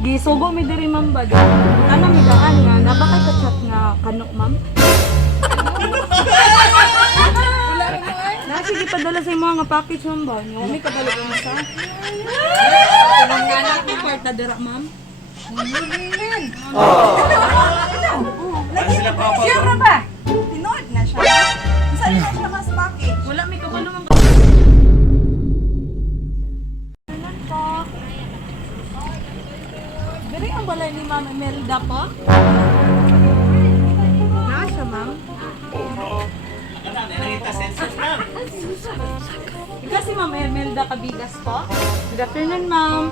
Gisugo mi diri ma'am ba? Ano mi daan nga nabakay ka chat nga kanok ma'am? Sige padala sa mga package ma'am ba? Nga may kabalo ko sa. Ang anak ko kwarta dira ma'am. Siyempre ba? Tinood na siya. Saan na siya mas package? Wala may kabalo ma'am. Diri ang balay ni Ma'am Imelda po. Nasa ma'am. Ikaw si Ma'am Imelda Cabigas po. Good afternoon ma'am.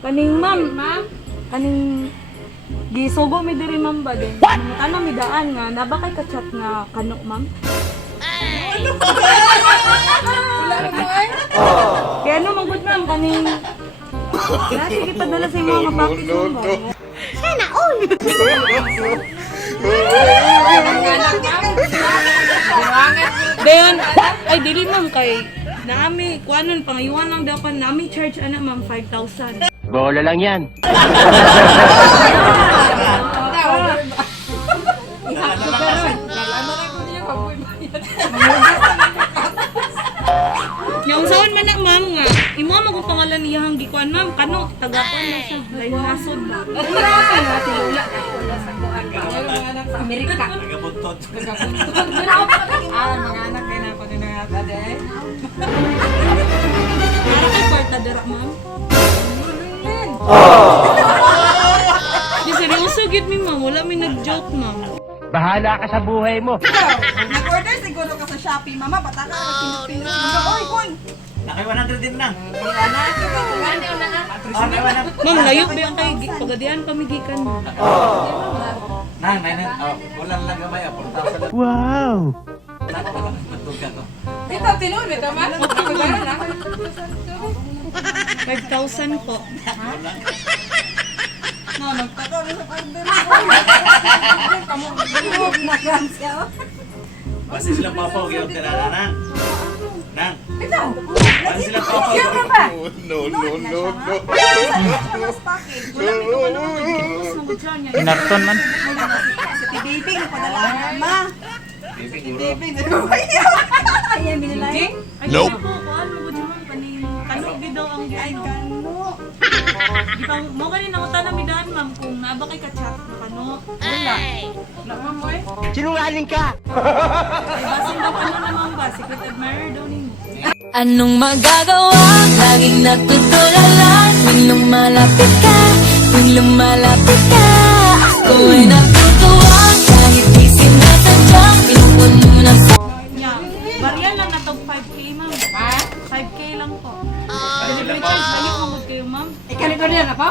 Kaning ma'am. Kaning gisugo mi diri ma'am ba din. Ano mi daan nga nabakay ka chat nga kanok ma'am? Kaya ano mong good ma'am kaning sige padala sa mga package ma'am ba? Sana all! Dayon, ay dili ma'am kay nami kuanon pangayuan lang dapat nami charge ana ma'am 5,000. Bola lang yan. Yung saan man na ma'am nga, imo mo kung pangalan iyang gikuan ma'am, kano tagakuan na siya, lain nasod ba? Amerika. Nagabuntot. Mga anak kayo na pa din nga tate. Para kay kwarta dira ma'am. Di seryoso gid mi ma'am, wala mi nag-joke ma'am. Bahala ka sa buhay mo. Nag-order siguro ka sa Shopee, mama. Bata ka pinupinus. Oy, kun! Nakay 100 din lang. Ma'am, layo ba yung kay pagadian kami gikan mo? Nang. Ulang lang gamay. 4,000 lang. Wow! Matugka to. Ito, tinuod. Ito, ma. 5,000 po. No, nagtatawa sa order. Kamog na yan siya. Basta silang papaw. Giyong tirana nang. Nang. Ito. Basta silang papaw. Siyempre ba? No. Saan na siya mas package? Wala mi kabalo nga gipos ng gutyan niya. Kinarton man. Si Tibibing, napadala na, ma. Bibig uro. Tibibing, ayan, binilay. Ay, nope. Po, kuan mo gud man kaning kano gid daw ang Ay, gino. kano. Di ba mo ganin nangutan na mi daan ma'am kung naaba kay ka chat na kano. Wala. Wala, ma'am, oy. Sinungaling ka! Ay basin daw ano naman ba secret admirer daw nimo. Anong magagawa? Laging natutulala tuwing lumalapit ka, tuwing lumalapit ka. Ako ay natutuwa kahit di sinasadya. Pinupuno ng Nya, bariyan lang natog 5k ma'am. Ha? 5k lang po. Delivery charge kayo mangud kayo ma'am. Ikalikod yan, apa?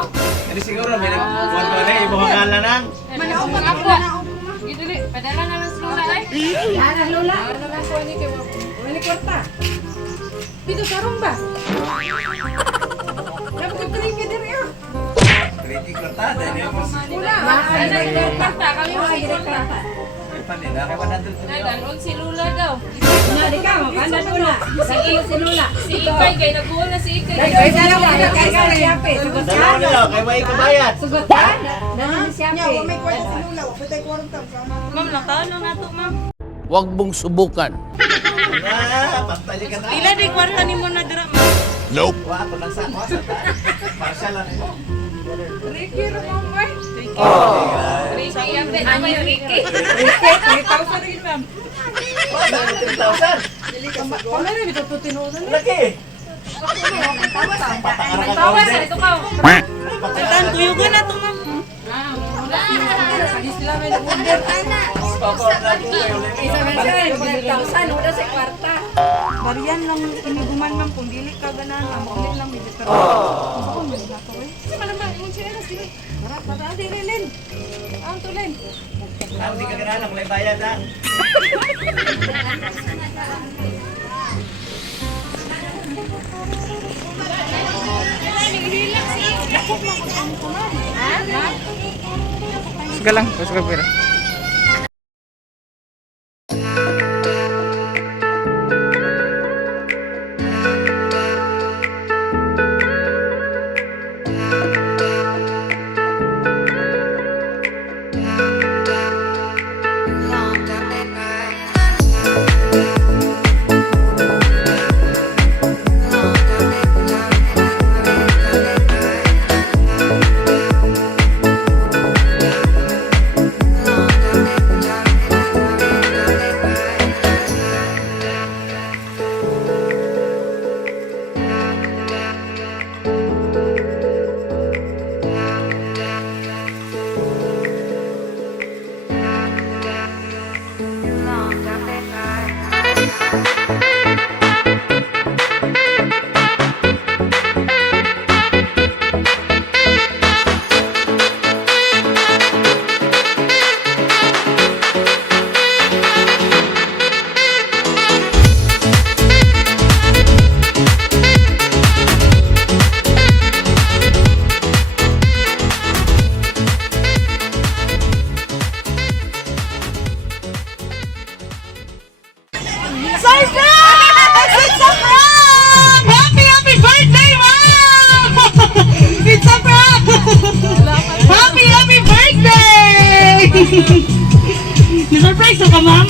Kasi siguro may nagkuhan ko na. Ibo hangala nang. Manaog pa ako. Manaog pa. Iduli, padala na lang sa lula ay. Yana, Lola. Ano lang ko ni kay Wala kwarta. Dito sarong ba? Dapat ka tuloy ka diri ah. Tricky ko ta. Dahil yung mas. Wala. Ano yung kwarta? Kami mo ay kwarta. Ay pa nila. Kaya 100 din yun. Dalon si Lula daw. Nadi ka mo, kana Lola. Si Lola. Si Ikay, kay nagbuhol na si Ikay. Kay dala mo, kay ka yape. Sugot ka. Dalawa nila. Kaya may kabayad. Sugot ka. Dala ni siya yape. May kwarta si Lola, wa patay kwarta. Ma'am, nakano na to ma'am. Huwag mong subukan. Pantali ka na. Pila di kwarta nimo na dira ma'am. Nope. Wa ko lang sa kwasa. Partial lang ito. Ricky ro mo mo. Ricky, yan din. Ano yung Ricky? Ricky, 3,000 rin ma'am. 3,000. Pamere bito to tinuod na. Laki. Tawa sa ito ka. Tan tuyugan na to ma'am. Kali sila may order ana. Papa na ko kayo. Isa man siya, 5,000 wala sa kwarta. Bariyan lang iniguman ma'am kung dili ka ganan ma'am. Ulit lang medyo pero. Ako man na to eh. Sa malaman mo siya na sila. Para dilin. Ang tulin. Hindi ka ganahan. Wala bayad lang. Sige lang. Sige lang.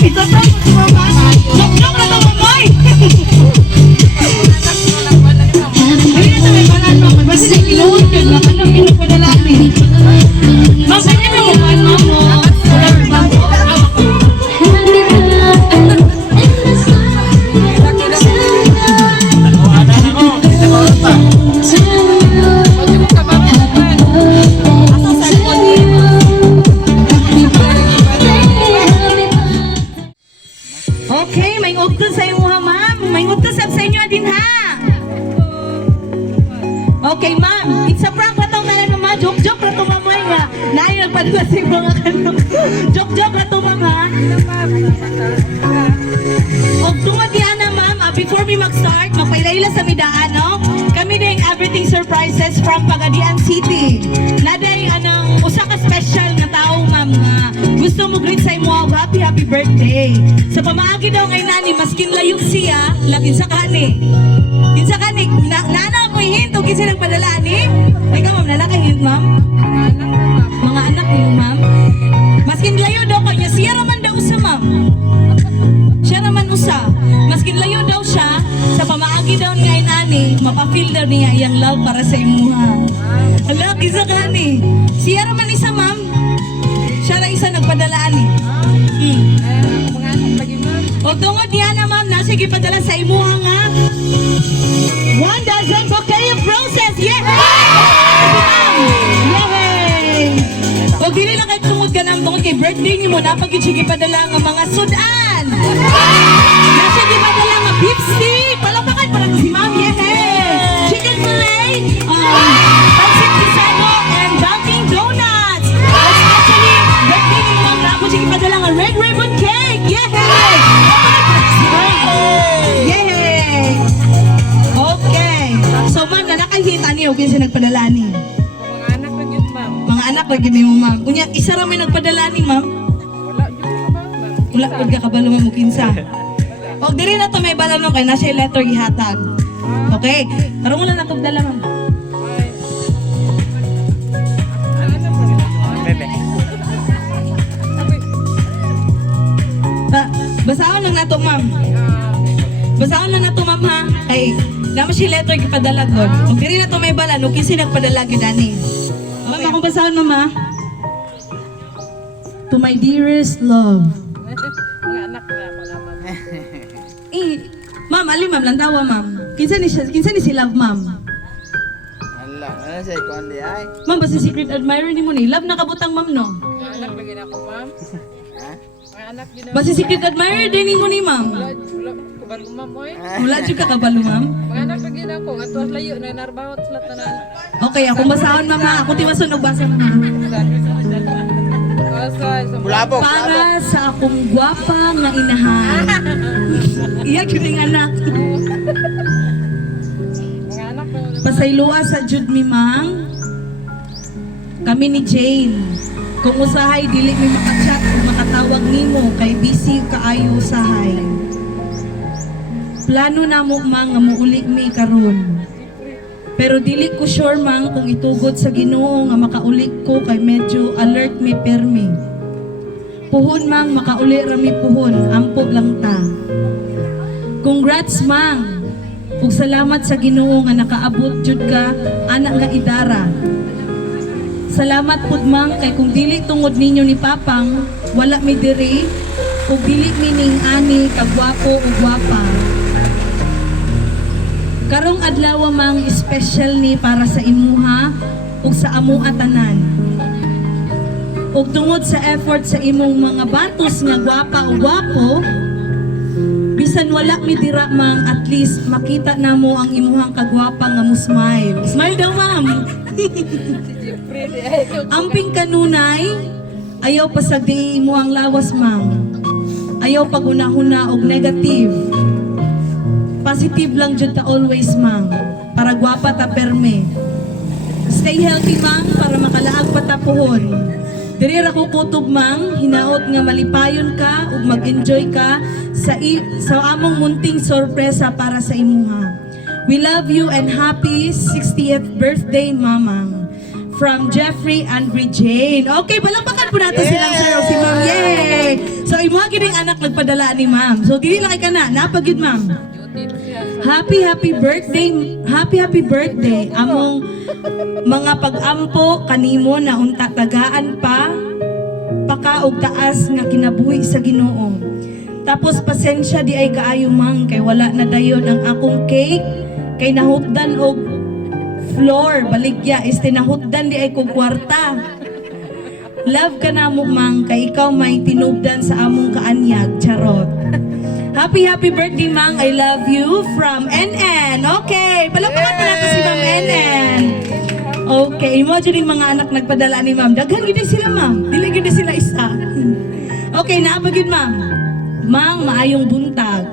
Isa pa si mama. Joke na to mamoy. Hindi na may balan mo. Basta na kinuhod yun. Ano pinupadala ni? Ma'am, kanya na mo man mo. Takuhanan ako. Isa ko pa. Okay, may utos sa iyo ha, ma'am. May utos sa inyo din ha. Okay, ma'am. It's a prank na itong tanan mo, joke-joke na itong mamay nga. Naay nagpadala sa mga kanok. Joke-joke na itong ma'am ha. O tumatihan na ma'am, before we mag-start, magpailaila sa midaan, no? Kami na yung everything surprises from Pagadian City. Naday, usa ka special na tao, ma'am, gusto mo greet sa imo, happy birthday. Sa pamaagi daw ngay nani, maskin layog siya, lagin sa kani. Kinsa kani, nana mo hinto, kinsa nagpadala ni? Ikaw, ma'am, nalakay hint, ma'am? Mga anak niyo, ma'am. Maskin layo daw kanya, siya raman daw sa ma'am. Siya naman usa. Maskin layo daw siya, sa pamaagi daw niya inani, mapafeel daw niya iyang love para sa imuha. Hala, kisa ka ni. Siya naman isa, ma'am. Siya na isa nagpadalaan ni. O tungod niya na, ma'am, na sige padala sa imuha nga. 1 dozen bouquet of roses! Yay! Yay! O dili lang kayo tungod ka na tungod kay birthday niyo mo, napag sige padala nga mga sudan. Nasa di padala nga beef steak. Palapakan para si ma'am. Yay! Chicken fillet. Pancit Pisano and Dunkin' Donuts. Especially, birthday niyo mo, napag sige padala nga red ribbon cake. Yay! Yay! Okay. So ma'am, nanakahita niyo kung siya nagpadala ni. Mga anak na yun, ma'am. Mga anak lagi ni mo, ma'am. Unya, isa ra may nagpadala ni, ma'am. Wala yun, ma'am. Wala pud ka kabalo mo kinsa. Og diri na to may balon no kay na siya letter gihatag. Okay. Tarong lang ako dala, ma'am. Bebe. Basahon lang nato, ma'am. Basahon lang nato, ma'am, ha. Kay naman siya letter gipadala god. Og diri na to may balon no kinsa nagpadala gid ani. Ma'am, akong basahon, ma'am, ha. To my dearest love. Mga anak na, wala, ma'am. Ma'am, ali ma'am, lantawa, ma'am. Kinsa ni si love, ma'am? Ala, ano siya ikuan di ay? Ma'am, basta secret admirer ni mo ni. Love na kabutang, ma'am, no? Mga anak na gina ko, ma'am. Ha? Mga anak gina ko. Basta secret admirer din ni mo ni, ma'am. Wala, kubalo, ma'am, oy. Wala dyan ka kabalo, ma'am. Mga anak na gina ko. Nga tuwas layo, na narbawat sila tanan. Okay, akong basahon, ma'am, ha. Ako tiwasunog basa, ma'am. Kasay, sa Bulabog, bulabog. Para sa akong gwapa nga inahan. Iya, yun yung anak. mga anak na wala. Pasaylua sa Jud mi, ma'am. Kami ni Jane. Kung usahay, dili mi makachat kung makatawag nimo kay busy kaayo usahay. Plano na mo, mang, nga muuli mi karon. Pero dili ko sure, mang, kung itugod sa Ginoo nga makauli ko kay medyo alert mi permi. Puhon, mang, makauli rami puhon, ampo lang ta. Congrats, mang. Ug salamat sa Ginoo nga nakaabot jud ka anak nga idara. Salamat pud, mang, kay kung dili tungod ninyo ni Papang, wala mi diri, ug dili mi ning ani kagwapo ug gwapa. Karong adlaw, mang, special ni para sa imuha ug sa amo atanan. Ug tungod sa effort sa imong mga batos nga gwapa o gwapo, bisan wala mi dira, mang, at least makita namo ang imuhang kagwapa nga mo smile. Smile daw, ma'am. Amping kanunay, ayaw pasagdi mo ang lawas, ma'am. Ayaw pagunahuna og negative. Positive lang jud ta always, ma'am. Para gwapa ta perme. Stay healthy, ma'am, para makalaag pa ta puhon. Diri ra ko kutob, ma'am, hinaot nga malipayon ka ug mag-enjoy ka sa among munting sorpresa para sa imuha. We love you and happy 60th birthday, mamang. from Jeffrey and Jane. Okay, palakpakan po natin silang sir o si ma'am. Yay! So, imo gining anak nagpadala ni ma'am. So, dili laki ka na. Napagid ma'am. Happy birthday among mga pag-ampo kanimo na unta tagaan pa pakaog taas nga kinabuhi sa Ginoo. Tapos pasensya di ay kaayo mang kay wala na dayon ang akong cake kay nahutdan og floor baligya is tinahutdan di ay kog kwarta. Love ka na mo mang kay ikaw may tinubdan sa among kaanyag. Charot. Happy birthday mang, I love you from NN. Okay, palakpakan pa natin si Ma'am NN. Okay, imagine yung mga anak nagpadala ni Ma'am. Daghan gid sila Ma'am. Dili gid sila isa. Okay, naabagid Ma'am. Mang, maayong buntag.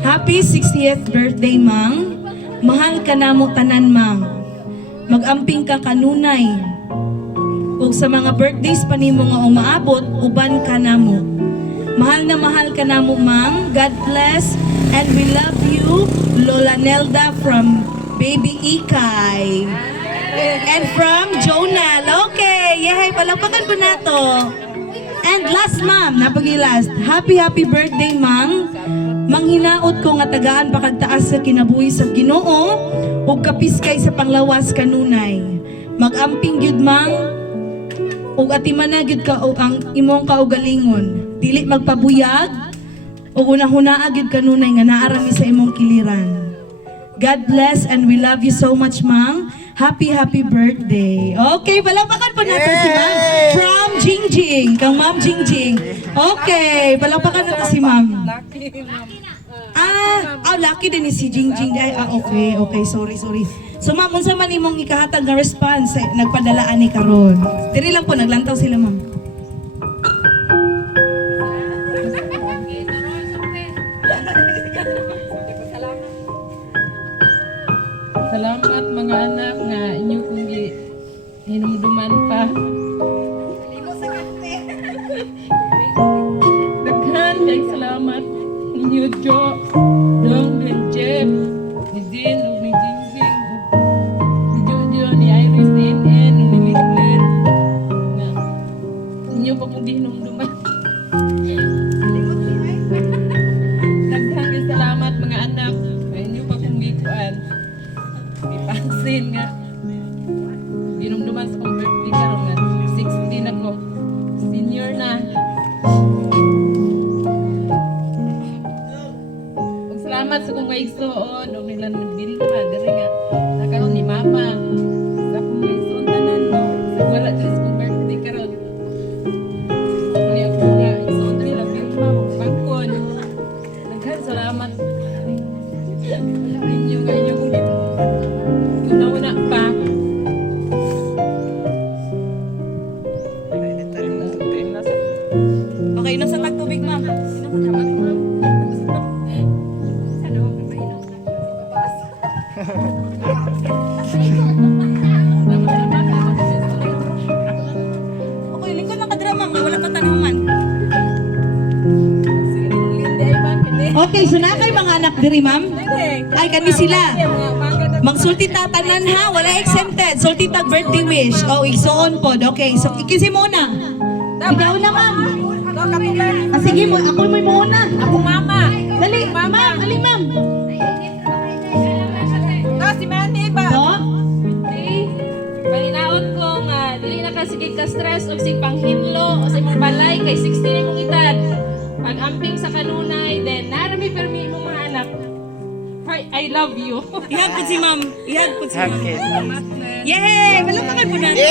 Happy 60th birthday Mang. Mahal ka na mo tanan Mang. Mag-amping ka kanunay. Ug sa mga birthdays pa nimo nga umaabot, uban ka na mo. Mahal ka na mo, ma'am. God bless. And we love you, Lola Nelda from Baby Ikay. And from Jonal. Okay. Yay, palakpakan po na to. And last, ma'am. Napag-last. Happy birthday, ma'am. Manghinaot ko nga tagaan pakagtaas sa kinabuhi sa Ginoo ug kapiskay sa panglawas kanunay. Mag-amping gyud, ma'am. Ug atiman gyud ka og ang imong kaugalingon. Dili magpabuyag o una-hunaa gyud kanunay nga naarami sa imong kiliran. God bless and we love you so much, ma'am. Happy birthday. Okay, palakpakan po natin si ma'am from Jingjing. Kang ma'am Jingjing. Okay, palakpakan natin si ma'am. Lucky din ni si Jingjing. Okay, sorry. So ma'am, unsa man imong ikahatag nga response sa nagpadalaan ni karon? Diri lang po, naglantaw sila ma'am. Salamat mga anak nga inyo kong hinumduman pa. Daghan kay salamat ninyo Jo, Dong, and Jeff, ni Din, ug ni Jingjing, ni Jojo, ni Iris, ni NN, ni Lingler. Nga inyo pa kong hinumduman. Daghan kay salamat mga anak nga inyo pa kong gikuan. Ipansin nga ginumduman sa kong birthday karon nga 16 ako, senior na. Ug salamat sa kong maigsoon ug nilang bilma diri nga nakaroon ni mama sa kong maigsoon tanan no sa wala diri sa kong birthday karon. Kaya ko nga igsoon diri lang bilma magpangkon. Daghan salamat ninyo nga inyo kong una pa. Okay, inom sa tagtubig, ma'am. Okay, lingkod lang kadira, ma'am. Wala pa tanaman. Okay, so na kay mga anak diri, ma'am? Ay, kani sila. Magsulti tatanan ha, wala exempted. Sulti tag birthday wish. Oh, igsoon pod. Okay, so ikisi muna. Ikaw na, ma'am. Sige mo, ako mo muna. Ako mama. Dali, ma'am. Dali, ma'am. Si Manny ba? So, Palinaot ko nga, dili na ka sige ka stress o sig panghinlo o sa imong balay kay 16 imong edad. Pag-amping sa kanunay, then narami permi imong mga anak. I love you. ihag po si ma'am. Ihag po si ma'am. Okay. Yay! Palakpakan po natin.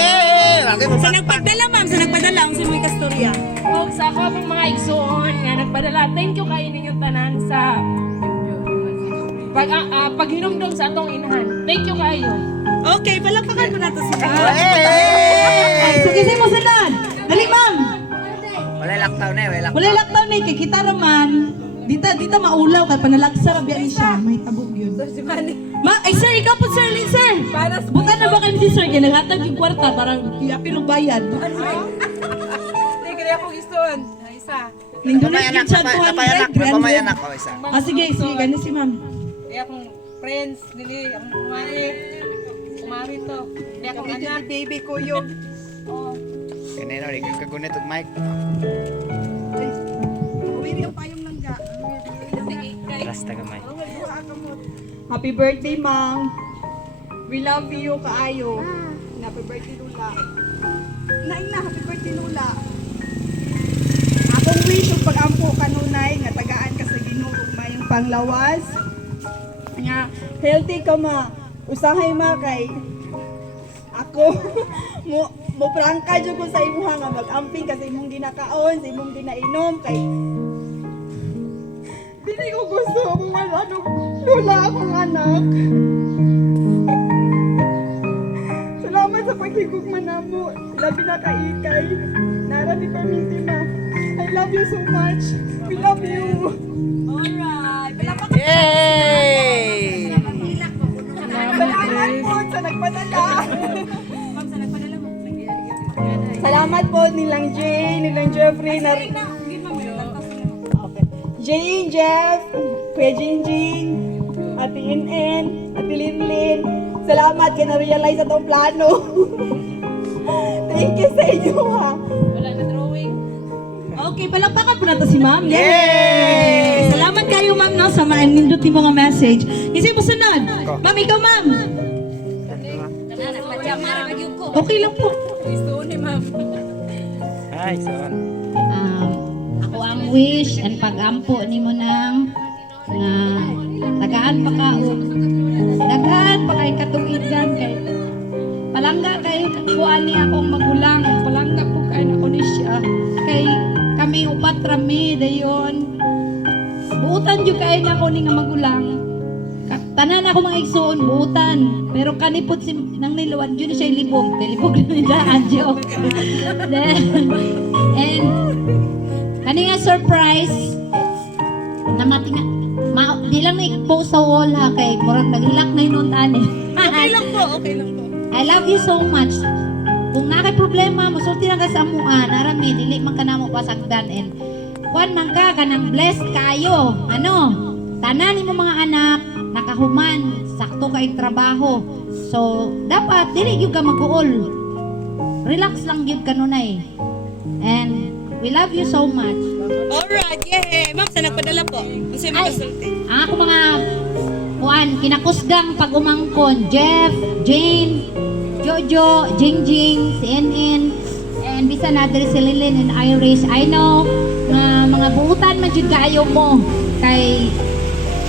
Sa nagpadala, ma'am. Sa nagpadala, ang simoy kastorya. O sa ako pong mga igsuon nga nagpadala, thank you kayo ninyong tanan sa paghinumdum sa atong inahan. Thank you kayo. Okay, palakpakan po natin si ma'am. Ay, so kasi mo sunod. Dali, ma'am. Wala lockdown eh, wala. Wala lockdown eh, kay kita raman. Dita maulaw kay panalagsa ra biyan siya, may tabog yun. Si Manny. Ay sir, ikaw po sir, sir. Bukan na ba kayo si sir, kaya naghatag yung kwarta para iapin ng bayad. Hindi kaya ako gistoon. Isa. Linggo na Pamayanak, yung chat napamayanak, 200, 300. napamayanak ko isa. Sige, gani si ma'am. Kaya akong friends nili ang Manny. kumari to. Hindi akong anak. baby ko yun. Kanina, di ka kagunit og mic. Uwiri ang payong langga. Trust ka mic. Happy birthday, Mang. We love you, kaayo. Happy birthday, Lula. Naing na, happy birthday, Lula. Akong wish yung pag-ampo kanunay, nga tagaan ka sa Ginoo ug mayong panglawas. Nga, healthy ka ma. Usahay ma kay ako mo prangka jud ko sa imuha nga mag-amping kasi imong ginakaon, sa imong ginainom kay dili ko gusto wala nung lula akong anak. Salamat sa paghigugma namo. Labi na kaikay. Nara ni Permitima. I love you so much. We love you. Alright. Yay! Salamat po sa nagpadala. Ma'am, sa nagpadala mo. Salamat po nilang Jay, nilang Jeffrey. Hindi, ma'am. Lantas na. Okay. Jane, Jeff, Kuya Jingjing, Ate Inen, Ate Linlin. Salamat ka na-realize atong plano. Thank you sa inyo ha. Wala na drawing. Okay, palakpakan po nato si ma'am. Yay! Salamat kayo ma'am no, sa nindot mo nga message. Kasi mo sunod. Ma'am, ikaw ma'am. Okay lang po. Gusto ni ma'am. Hi, son. Ako ang wish and pag-ampo ni mo nang tagaan pa ka o dagaan pa kay katuigan kay palangga kay kuan ni akong magulang palangga po kay nako ni siya kay kami upat rami dayon buutan jud kay nako ni nga magulang tanan ako mga igsoon buutan pero kanipot si nang niluwad jud siya libog na daan jud and kani nga surprise namati nga di lang na-post sa wall ha kay murag nag-hilak na yun tani. Okay lang po, okay lang po. I love you so much. Kung nakay problema, musulti lang ka sa amuan, arami, dili man ka na mo pasagdan and kuan man ka, kanang blessed kayo. Ano? Tanan mo mga anak, nakahuman, sakto kay trabaho. So, dapat, dili yung ka mag-uol. Relax lang yung kanunay. And, we love you so much. Alright, yay! Ma'am, sa nagpadala po. Kasi Ay, makasulti. ang ako mga kuan, kinakusgang pag umangkon, Jeff, Jane, Jojo, Jingjing, CNN, and bisa na diri si Lilin and Iris. I know, mga buutan man jud kaayo mo kay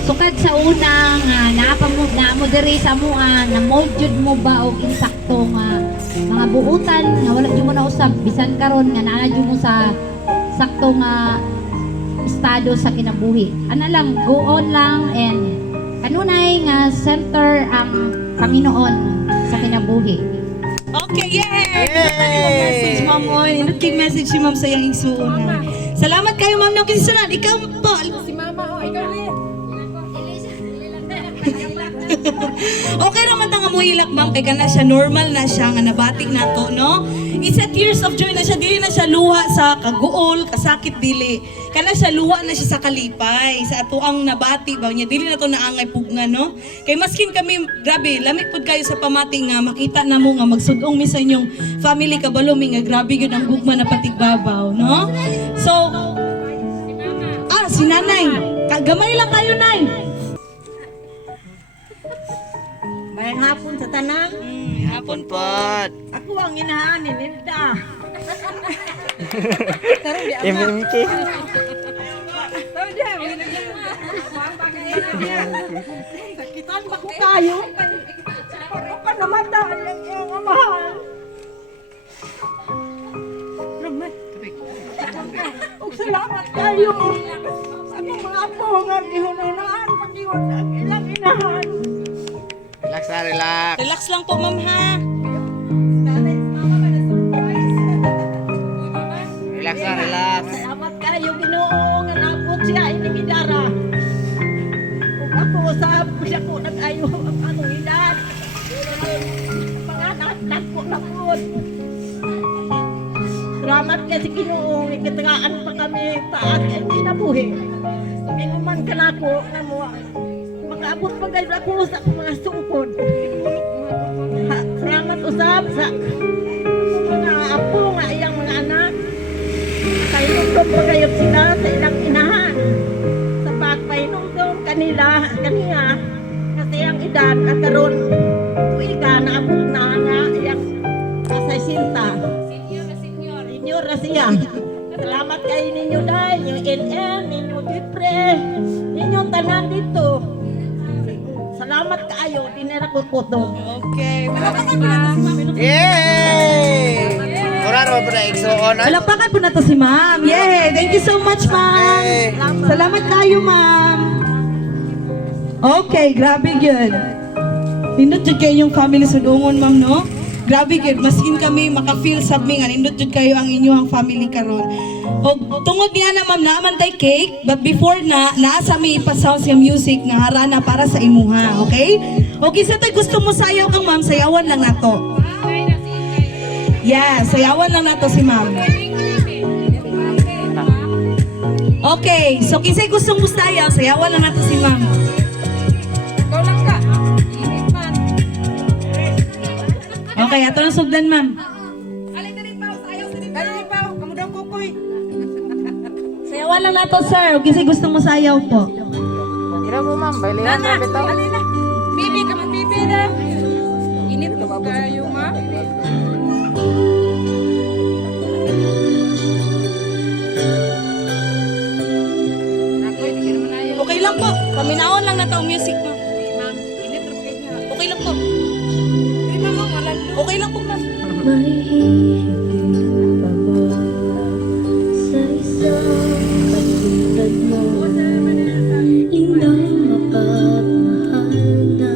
sukad sa una nga naamo diri sa mua na mold jud mo ba og insakto nga mga buutan nga wala jud mo na usab bisan karon nga naa jud mo sa sakto nga estado sa kinabuhi. Ana lang, go on lang and kanunay nga center ang Panginoon sa kinabuhi. Okay, yay! Message, ma'am. Oy, inutking message si ma'am sa iyang igsuon. Salamat kayo, ma'am. No, kasi sunod, ikaw po. Si mama, ikaw rin. Okay naman ta nga mo hilak, ma'am. Kaya ka na siya, normal na siya, nga nabatik na to, no? It's a tears of joy na siya. Dili na siya luha sa kaguol, kasakit, dili. Kana siya luha na siya sa kalipay. Sa ato ang nabati ba niya. Dili na to naangay pugna, no? Kay maskin kami, grabe, lamit pud kayo sa pamati nga, makita na mo nga, magsugong mi sa inyong family kabalumi nga, grabe yun ang gugma na patigbabaw, no? So, si nanay. Kagamay lang kayo, nay. Mayang hapon sa tanan. Hapon pod. Ako ang inahan ni Nilda. MMK. Sakitan ba ko kayo? Ako pa naman dahil ang iyong amahan. Ug salamat kayo. Sa mga apo nga gihununaan pag-iwan ang ilang inahan. Relax na, relax. Relax lang po, ma'am, ha? Relax na, relax. Salamat kayo Ginoo nga naabot siya inimidara. Ug ako usab ko siya ko nag-ayo ang anong edad. Mga anak ko na po. Salamat kasi Ginoo ikatangaan pa kami paat ang kinabuhi. Inuman ka na ko na mo. Makaabot pa kayo ako sa mga sukod. usab sa mga apo nga iyang mga anak. Painumdum pa kayo sila sa ilang inahan. Sa pagpainumdum kaniya kasi ang edad at karon tuiga naabot na nga iyang sa sinta. Senior na siya. Salamat kayo ninyo dahil yung NN, ninyo Dipre, ninyo tanan dito. Salamat kayo, dinera ko kuto. Okay. Palakpakan po natin si ma'am. Yay! Mura naman po na igsuon. Palakpakan po na to si ma'am. Yay! Thank you so much, ma'am. Salamat kayo, ma'am. Okay, grabe yun. Nindot jud kayo yung family sa dungon, ma'am, no? Grabe yun. Maskin kami makafeel sabi nga, nindot jud kayo ang inyong family karon. O tungod niya na, ma'am, naaman tay cake, but before na, naasa may ipasound siya music nga harana para sa imuha, okay? Okay, sa tay gusto mo sayaw kang ma'am, sayawan lang nato. Yeah, sayawan lang nato si ma'am. Okay, so kinsay gustong musayaw, sayawan lang nato si ma'am. Okay, ato na sugdan, ma'am. Sayawan lang nato, sir. O kinsay gustong musayaw po. Ira mo ma'am, bailihan na bitaw. Bibi ka magbibi na. Init mo kayo, ma. Okay lang po. Paminaon lang nato ang music, ma'am. Okay lang po. Okay lang po, ma'am. May hihigit pa ba sa isang katulad mo? Lindang mapagmahal na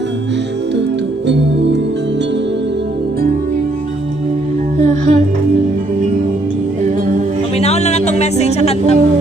totoo. Lahat ng bigay Paminaon lang natong message sa kanta mo.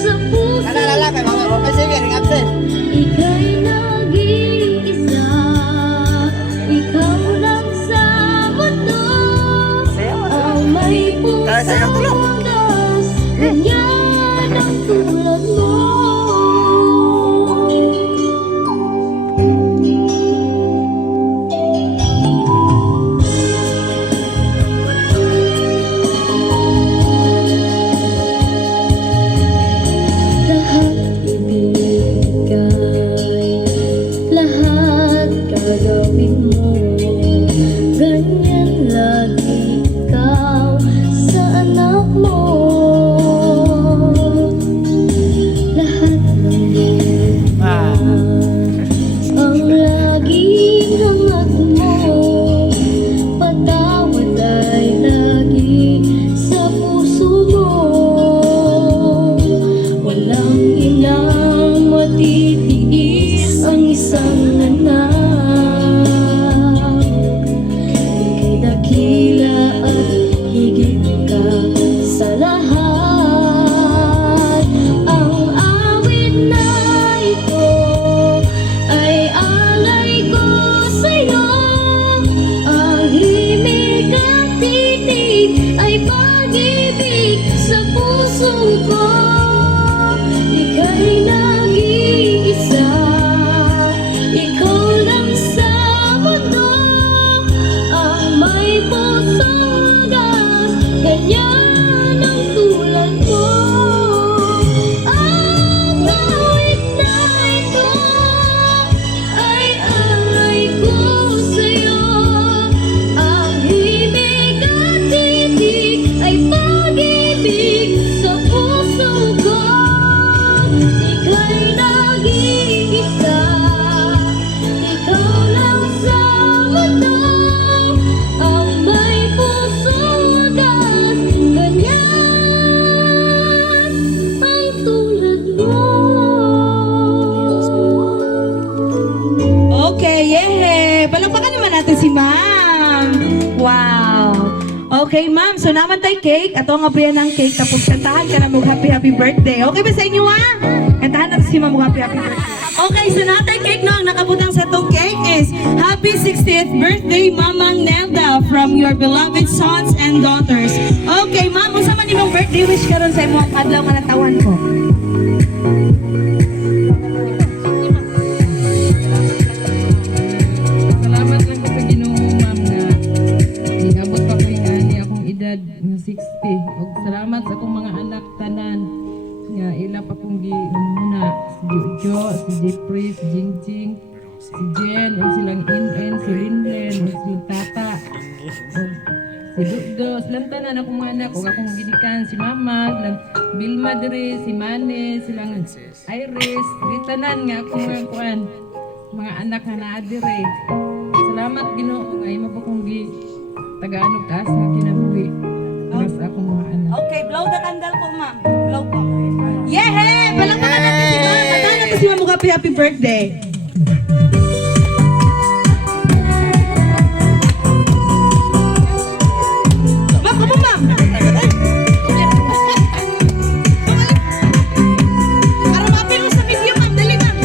sa puso ika'y nag-iisa, ikaw lang sa mundo ang may pusang wagas, ganyan ang tulad mo. Lahat ibigay, lahat gagawin mo, ganyan lagi ikaw sa anak mo. Lahat ng buhay ang laging hangat mo, patawad ay lagi sa puso mo. Walang inang matitiis ang isang anak. Ika'y dakila at higit ka sa lahat. Ang awit na ito ay alay ko sa'yo. Ang himig at titig ay pag-ibig sa puso ko. Ika'y nag-iisa, Okay, ma'am. So naman tayo cake. Ato ang abriyan ng cake. Tapos kantahan ka na mo happy birthday. Okay ba sa inyo ha? Kantahan natin si ma'am happy birthday. Okay, so natay cake no. Ang nakabutang sa tong cake is happy 60th birthday, Mamang Nelda from your beloved sons and daughters. Okay, ma'am. Kung saan man imong birthday wish karon sa imong adlaw nga natawan ko? Salamat lang ko sa Ginoo, ma'am, nga ningabot pa ko yung ani akong edad nga 60. Ug salamat sa akong mga anak tanan nga ila pa kong giununa, si Jojo, si Jeffrey, si Jingjing, si Jen, ug silang In, si Linlen, ug si Tata, ug si Dugdo, silang tanan akong mga anak, ug akong ginikan, si Mama, silang Bilma diri, si Mane, silang Iris, di tanan nga akong mga kuan, mga anak na naa diri. Salamat Ginoo nga imo pa kong tagaan og taas nga kinabuhi para sa akong mga anak. Okay, blow the candle po, ma'am. Blow po. Yeah! Palakpakan natin si ma'am. Kantahan natin si ma'am happy birthday. Ma'am, come on, ma'am. Para ma-appeal mo sa video, ma'am. Dali, ma'am.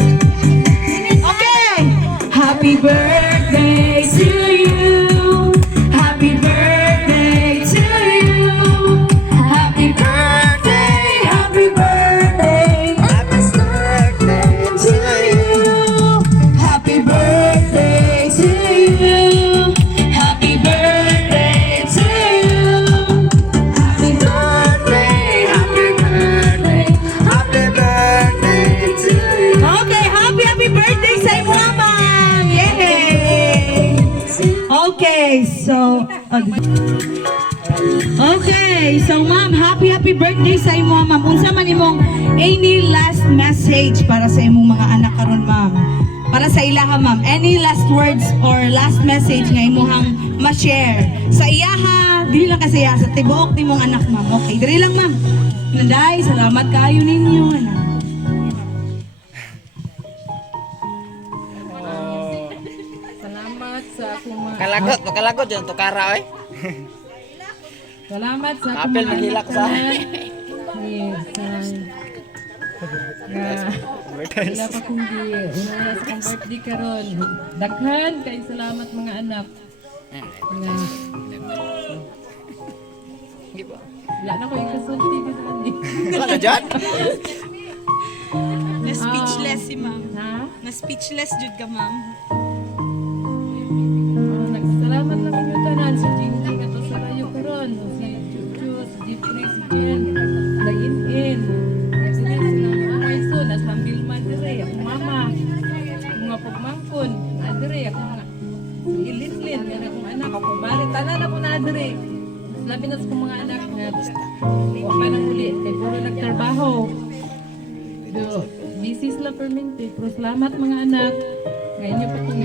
Okay. Happy birthday to you. Happy birthday to you. Happy birthday, happy birthday. Happy birthday To you. Happy birthday to you. Happy birthday to you. Happy birthday, happy birthday. Happy birthday to you. Okay, happy birthday sa imo, ma'am. Yay! Okay, so okay, so ma'am, happy birthday sa imo, ma'am. Unsa man imong any last message para sa imong mga anak karon, ma'am? Para sa ilaha, ma'am. Any last words or last message nga imong ma-share sa iyaha, dili lang kasi sa tibuok nimong anak, ma'am. Okay, diri lang, ma'am. Nanday, salamat kaayo ninyo. Salamat sa akong mga Kalagot yun, tukara oy. Salamat sa akong Kapil mga maghilak anak sa. tanan. Wala pa kong una sa akong birthday karon. Daghan kay salamat mga anak. Nga wala na ko ikasulti ko sa Wala ka dyan? Na-speechless si ma'am. Ha? Na-speechless jud ka, ma'am. Nagsalamat lang yung tanan si Jingjing ato sa rayo karon, si Chuchu, si Jeffrey, si Jen, la In, sila mga ison, as mambilman dire, akong mama, akong mga pagmangkon, adire, akong mga si Ilitlin, yan akong anak, akong bali, tanan ako na adire. Labi na sa mga anak nga, huwag pa nang uli, kay puro nagtrabaho. Busy sila permente, pero salamat mga anak. Ngayon niyo pa kung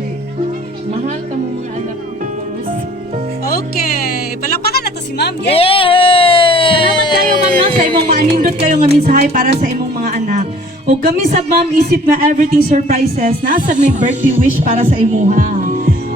mahal ka mo mga anak. Okay, palakpakan na to si ma'am. Yay! Salamat kayo, ma'am, no, sa imong maanindot kayo nga mensahe para sa imong mga anak. O kami sa ma'am isip nga everything surprises, nasa may birthday wish para sa imuha.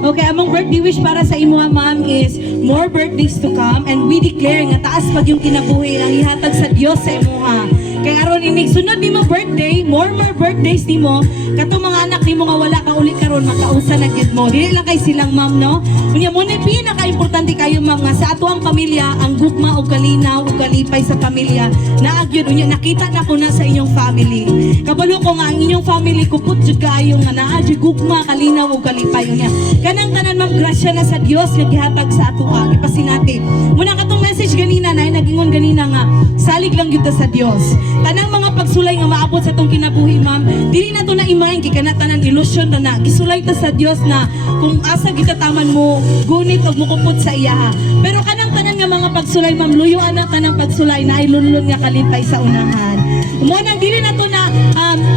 Okay, among birthday wish para sa imuha, ma'am, is more birthdays to come, and we declare nga taas pag yung kinabuhi ang ihatag sa Dios sa imuha. Kaya aron inig sunod nimo birthday, more birthdays nimo, kato mga anak nimo nga wala ka uli karon makausa na gyud mo. Dili lang kay silang ma'am, no. Unya mo na pinaka-importante kayo, ma'am, nga sa ato ang pamilya, ang gugma o kalinaw o kalipay sa pamilya. Naagyod unya nakita na ko na sa inyong family. Kabalo ko nga ang inyong family kupot jud kaayo nga naa jud gugma, kalinaw o kalipay unya. Kanang tanan, ma'am, grasya na sa Dios nga gihatag sa ato ka. Ipasinati. Muna katong message ganina na nagingon ganina nga salig lang gyud ta sa Dios. Tanang mga pagsulay nga maabot sa tong kinabuhi, ma'am, dili na to na imahin kay kana tanan illusion na gisulay ta sa Dios na kung asa gitataman mo gunit og mukupot sa iya. Pero kanang tanan nga mga pagsulay, ma'am, luyo ana kanang pagsulay na ay lunlun nga kalipay sa unahan. Mo nang dili na to na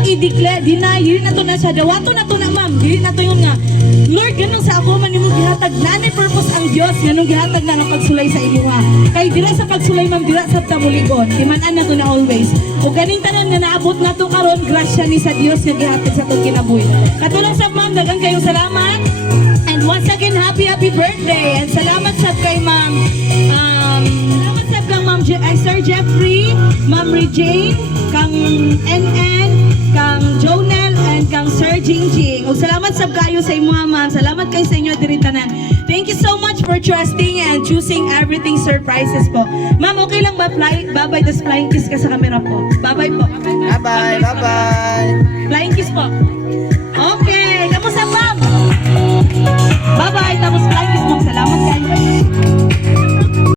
i-declare, dili na to na sa dawato na to na, ma'am. Dili na to yung nga Lord, ganun sa ako man nimo gihatag nanay purpose ang Dios ganun gihatag na ng pagsulay sa imuha. Kay dira sa pagsulay, ma'am, dira sa tamuligon. Timan-an na to na always. O ganing tanan nga naabot na to karon, grasya ni sa Dios nga gihatag sa tong kinabuhi. Katulong sa ma'am, daghang kayong salamat. And once again, happy birthday. And salamat sa kay ma'am Salamat sa kang Sir Jeffrey, Ma'am Regine, kang NN, kang Jonel, and kang Sir Jingjing. Ug salamat sa kayo sa imo, ma'am. Salamat kayo sa inyo diri tanan. Thank you so much for trusting and choosing everything surprises po. Ma'am, okay lang ba bye-bye, tas flying kiss ka sa camera po? Bye-bye po. Bye-bye, bye-bye. Flying kiss po. Okay, kamusta ma'am? Bye-bye, tapos flying kiss mo. Salamat kayo.